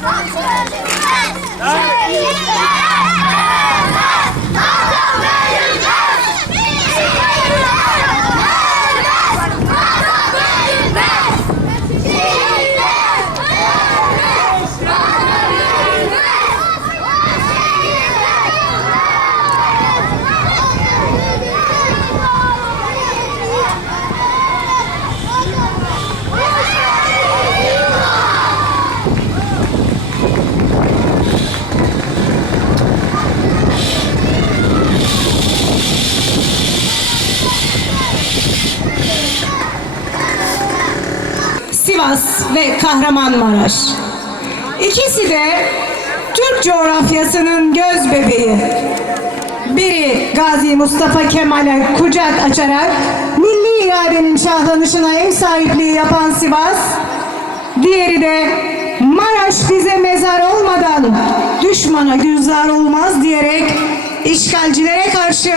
Tak! Ve Kahramanmaraş. İkisi de Türk coğrafyasının göz bebeği. Biri Gazi Mustafa Kemal'e kucak açarak milli iradenin şahlanışına ev sahipliği yapan Sivas, diğeri de Maraş bize mezar olmadan düşmana güzar olmaz diyerek işgalcilere karşı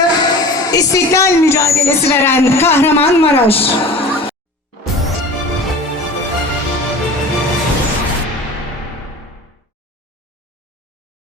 istiklal mücadelesi veren Kahramanmaraş.